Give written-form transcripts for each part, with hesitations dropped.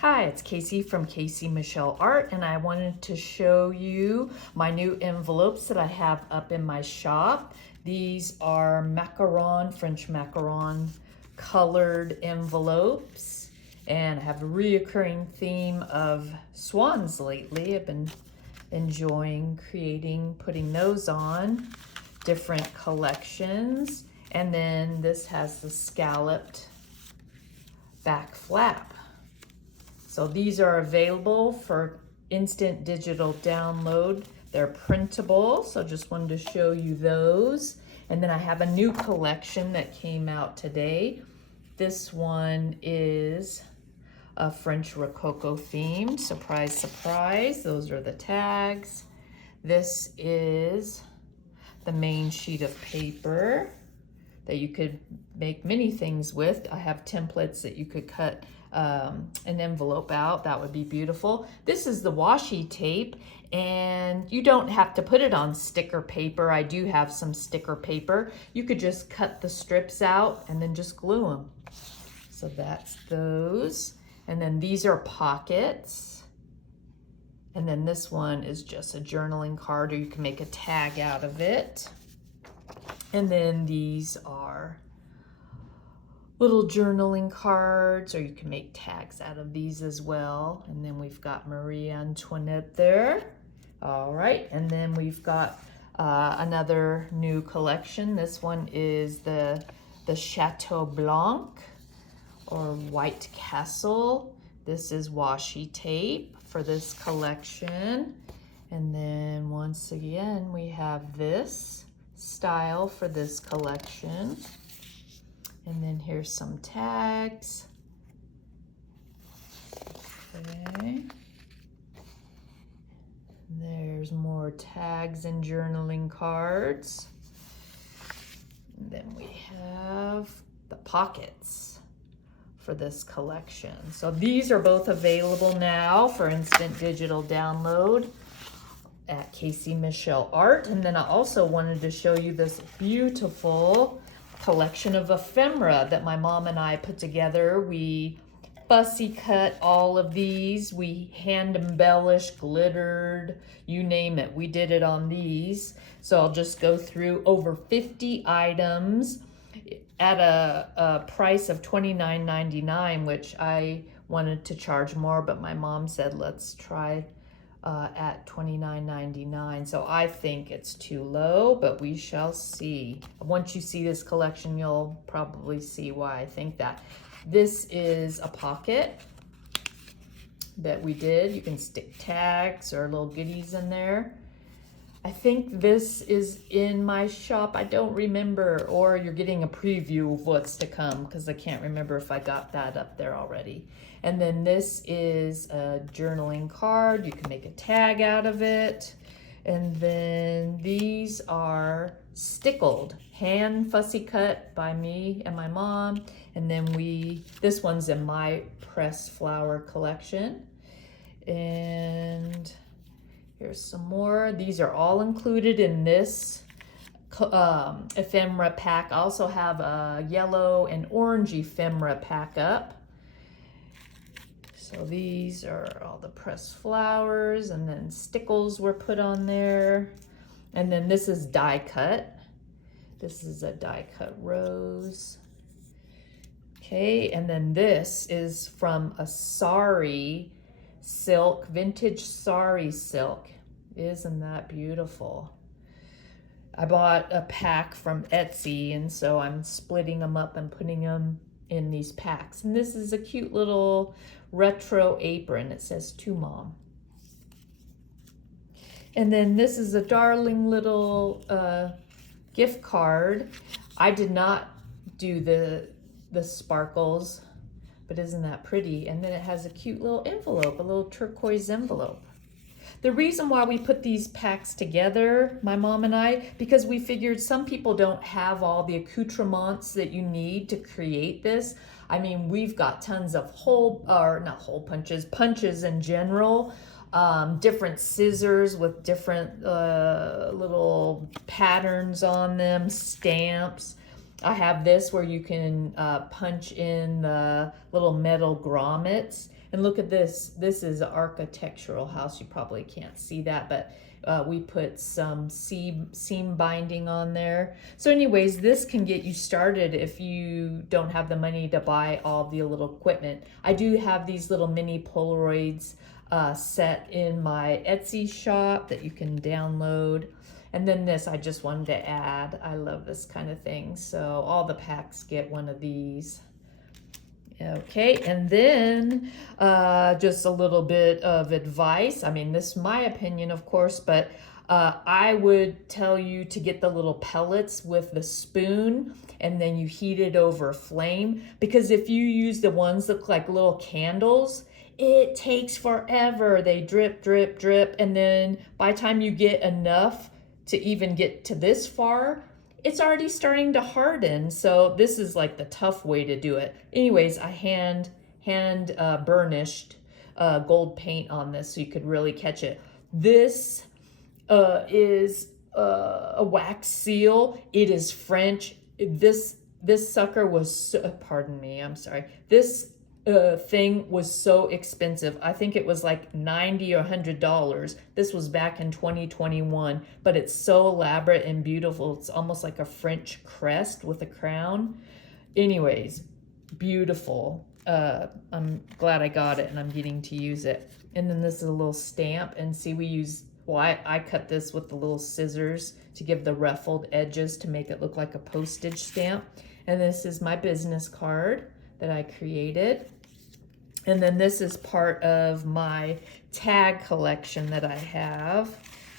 Hi, it's Casey from Casey Michelle Art, and I wanted to show you my new envelopes that I have up in my shop. These are macaron, French macaron colored envelopes, and I have a reoccurring theme of swans lately. I've been enjoying putting those on different collections. And then this has the scalloped back flap. So these are available for instant digital download. They're printable, so just wanted to show you those. And then I have a new collection that came out today. This one is a French Rococo theme. Surprise, surprise. Those are the tags. This is the main sheet of paper that you could make many things with. I have templates that you could cut an envelope out. That would be beautiful. This is the washi tape, and you don't have to put it on sticker paper. I do have some sticker paper. You could just cut the strips out and then just glue them. So that's those. And then these are pockets. And then this one is just a journaling card, or you can make a tag out of it. And then these are little journaling cards, or you can make tags out of these as well. And then we've got Marie Antoinette there. All right, and then we've got another new collection. This one is the Chateau Blanc, or White Castle. This is washi tape for this collection. And then once again, we have this style for this collection. And then here's some tags. Okay. There's more tags and journaling cards. And then we have the pockets for this collection. So these are both available now for instant digital download at Casey Michelle Art. And then I also wanted to show you this beautiful collection of ephemera that my mom and I put together. We fussy cut all of these. We hand embellished, glittered, you name it. We did it on these. So I'll just go through over 50 items at a price of $29.99, which I wanted to charge more, but my mom said, let's try at $29.99. So I think it's too low, but we shall see. Once you see this collection, you'll probably see why I think that. This is a pocket that we did. You can stick tags or little goodies in there. I think this is in my shop. I don't remember, or you're getting a preview of what's to come, because I can't remember if I got that up there already. And then this is a journaling card. You can make a tag out of it. And then these are stickled, hand fussy cut by me and my mom. And then this one's in my pressed flower collection. And here's some more. These are all included in this ephemera pack. I also have a yellow and orange ephemera pack up. So these are all the pressed flowers, and then stickles were put on there. And then this is die cut. This is a die cut rose. Okay, and then this is from a sari silk, vintage sari silk. Isn't that beautiful? I bought a pack from Etsy, and so I'm splitting them up and putting them in these packs. And this is a cute little retro apron. It says to Mom. And then this is a darling little gift card. I did not do the sparkles, but isn't that pretty? And then it has a cute little envelope, a little turquoise envelope. The reason why we put these packs together, my mom and I, because we figured some people don't have all the accoutrements that you need to create this. I mean, we've got tons of punches in general, different scissors with different little patterns on them, stamps. I have this where you can punch in the little metal grommets. And look at this. This is an architectural house. You probably can't see that, but we put some seam binding on there. So anyways, this can get you started if you don't have the money to buy all the little equipment. I do have these little mini Polaroids set in my Etsy shop that you can download. And then this, I just wanted to add. I love this kind of thing. So all the packs get one of these. Okay, and then just a little bit of advice. I mean, this is my opinion, of course, but I would tell you to get the little pellets with the spoon, and then you heat it over a flame. Because if you use the ones that look like little candles, it takes forever. They drip, drip, drip, and then by the time you get enough to even get to this far, it's already starting to harden. So this is like the tough way to do it. Anyways, I hand burnished gold paint on this so you could really catch it. This is a wax seal. It is French. This sucker was, pardon me, I'm sorry. This thing was so expensive. I think it was like $90 or $100. This was back in 2021, but it's so elaborate and beautiful. It's almost like a French crest with a crown. Anyways, beautiful. I'm glad I got it and I'm getting to use it. And then this is a little stamp, and see, we use, well, I cut this with the little scissors to give the ruffled edges to make it look like a postage stamp. And this is my business card that I created. And then this is part of my tag collection that I have.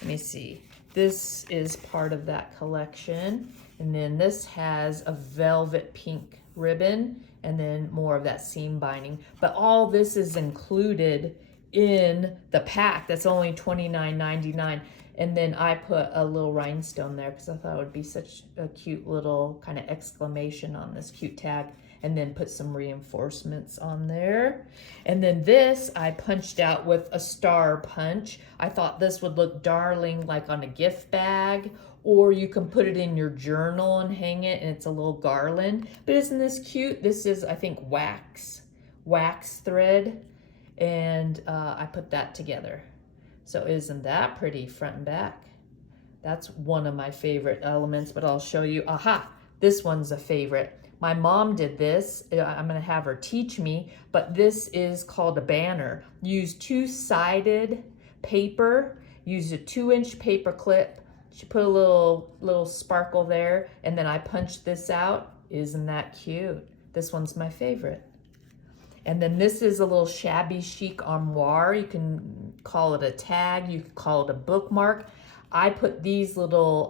Let me see. This is part of that collection. And then this has a velvet pink ribbon and then more of that seam binding. But all this is included in the pack. That's only $29.99. And then I put a little rhinestone there because I thought it would be such a cute little kind of exclamation on this cute tag. And then put some reinforcements on there. And then this I punched out with a star punch. I thought this would look darling like on a gift bag, or you can put it in your journal and hang it, and it's a little garland. But isn't this cute? This is, I think, wax thread, and I put that together. So isn't that pretty front and back? That's one of my favorite elements, but I'll show you. Aha, this one's a favorite. My mom did this. I'm gonna have her teach me, but this is called a banner. Use two-sided paper, use a 2-inch paper clip. She put a little sparkle there, and then I punched this out. Isn't that cute? This one's my favorite. And then this is a little shabby chic armoire. You can call it a tag, you can call it a bookmark. I put these little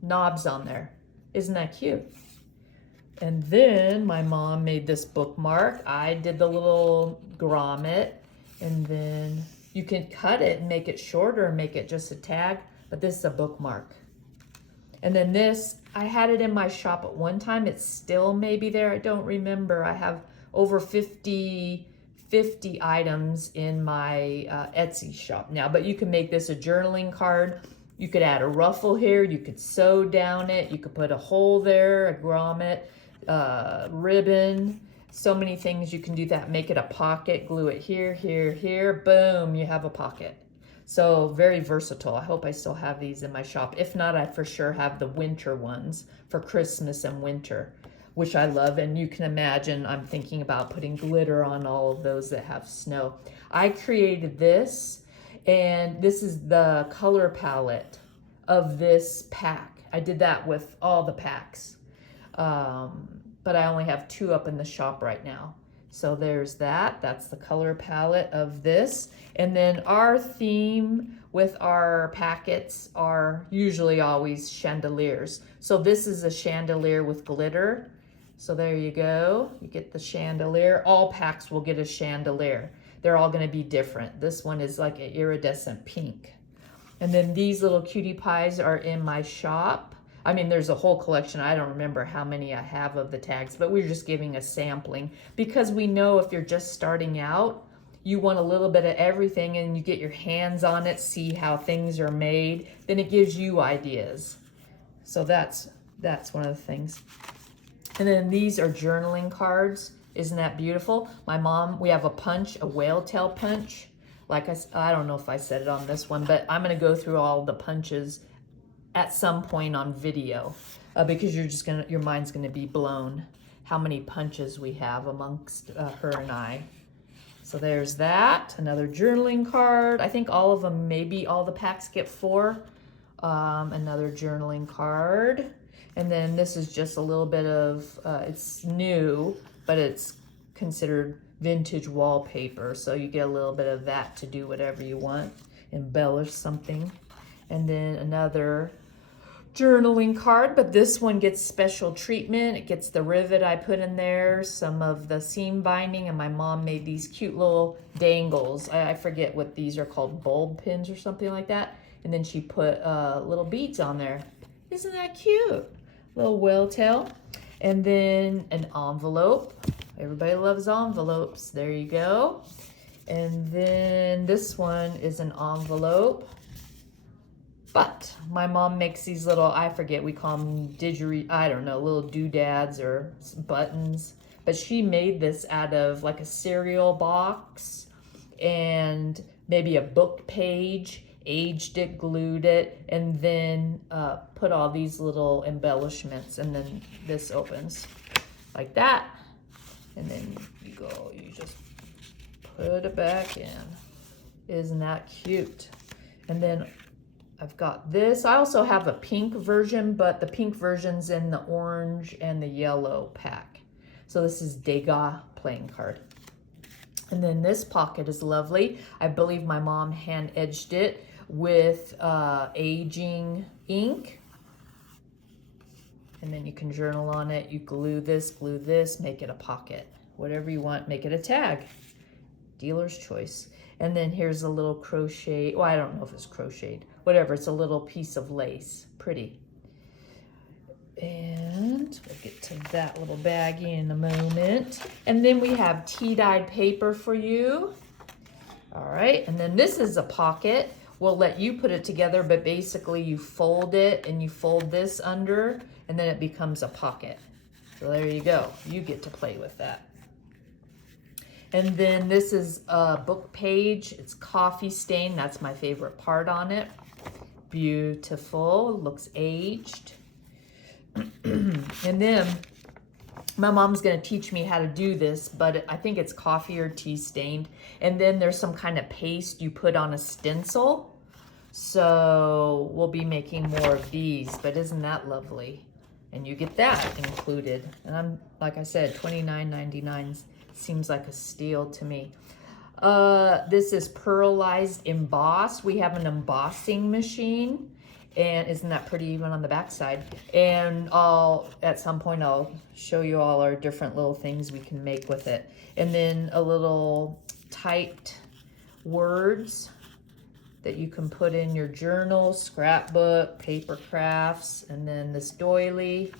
knobs on there. Isn't that cute? And then my mom made this bookmark. I did the little grommet, and then you can cut it and make it shorter and make it just a tag, but this is a bookmark. And then this, I had it in my shop at one time. It's still maybe there, I don't remember. I have over 50 items in my Etsy shop now, but you can make this a journaling card. You could add a ruffle here, you could sew down it, you could put a hole there, a grommet, ribbon, so many things you can do that. Make it a pocket, glue it here, here, here, boom, you have a pocket. So very versatile. I hope I still have these in my shop. If not, I for sure have the winter ones for Christmas and winter, which I love. And you can imagine I'm thinking about putting glitter on all of those that have snow. I created this, and this is the color palette of this pack. I did that with all the packs. But I only have 2 up in the shop right now. So there's that. That's the color palette of this. And then our theme with our packets are usually always chandeliers. So this is a chandelier with glitter. So there you go. You get the chandelier. All packs will get a chandelier. They're all going to be different. This one is like an iridescent pink. And then these little cutie pies are in my shop. I mean, there's a whole collection. I don't remember how many I have of the tags, but we're just giving a sampling because we know if you're just starting out, you want a little bit of everything and you get your hands on it, see how things are made, then it gives you ideas. So that's one of the things. And then these are journaling cards. Isn't that beautiful? My mom, we have a punch, a whale tail punch. Like I don't know if I said it on this one, but I'm gonna go through all the punches at some point on video because your mind's gonna be blown how many punches we have amongst her and I. So there's that, another journaling card. I think all of them, maybe all the packs get 4. Another journaling card. And then this is just a little bit of, it's new, but it's considered vintage wallpaper. So you get a little bit of that to do whatever you want, embellish something. And then another journaling card, but this one gets special treatment. It gets the rivet I put in there, some of the seam binding, and my mom made these cute little dangles. I forget what these are called, bulb pins or something like that. And then she put little beads on there. Isn't that cute? Little whale tail. And then an envelope. Everybody loves envelopes. There you go. And then this one is an envelope. But my mom makes these little, I forget, we call them I don't know, little doodads or buttons. But she made this out of like a cereal box and maybe a book page, aged it, glued it, and then put all these little embellishments. And then this opens like that. And then you just put it back in. Isn't that cute? And then I've got this. I also have a pink version, but the pink version's in the orange and the yellow pack. So this is Degas playing card. And then this pocket is lovely. I believe my mom hand edged it with aging ink. And then you can journal on it. You glue this, make it a pocket. Whatever you want, make it a tag. Dealer's choice. And then here's a little crochet, well, I don't know if it's crocheted, whatever, it's a little piece of lace, pretty. And we'll get to that little baggie in a moment. And then we have tea-dyed paper for you. All right, and then this is a pocket. We'll let you put it together, but basically you fold it and you fold this under, and then it becomes a pocket. So there you go, you get to play with that. And then this is a book page. It's coffee stain. That's my favorite part on it. Beautiful. Looks aged. And then my mom's going to teach me how to do this, but I think it's coffee or tea stained. And then there's some kind of paste you put on a stencil. So we'll be making more of these, but isn't that lovely? And you get that included. And I'm, like I said, $29.99 seems like a steal to me. This is pearlized embossed. We have an embossing machine, and isn't that pretty even on the back side? And at some point I'll show you all our different little things we can make with it. And then a little typed words that you can put in your journal, scrapbook, paper crafts, and then this doily.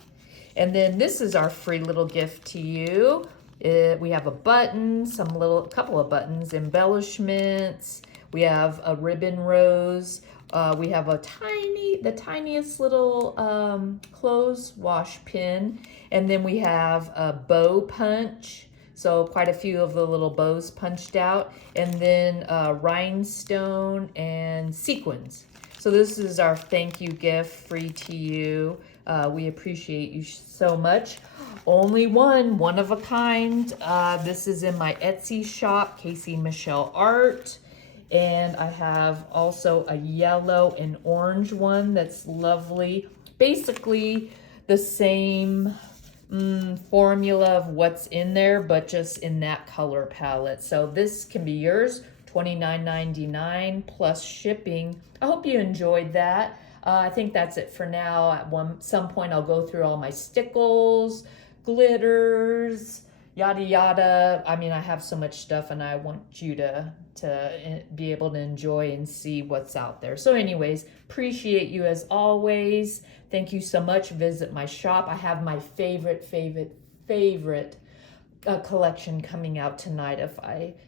And then this is our free little gift to you. We have a button, couple of buttons, embellishments. We have a ribbon rose. We have the tiniest little clothes wash pin. And then we have a bow punch. So quite a few of the little bows punched out. And then rhinestone and sequins. So this is our thank you gift, free to you. We appreciate you so much. Only one of a kind. This is in my Etsy shop, Casey Michelle Art. And I have also a yellow and orange one that's lovely. Basically the same formula of what's in there, but just in that color palette. So this can be yours, $29.99 plus shipping. I hope you enjoyed that. I think that's it for now. At some point I'll go through all my stickles, glitters, yada yada. I mean, I have so much stuff and I want you to be able to enjoy and see what's out there. So anyways, appreciate you as always. Thank you so much. Visit my shop. I have my favorite collection coming out tonight.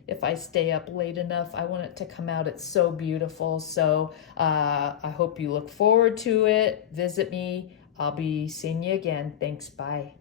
If I stay up late enough, I want it to come out. It's so beautiful. So I hope you look forward to it. Visit me. I'll be seeing you again. Thanks. Bye.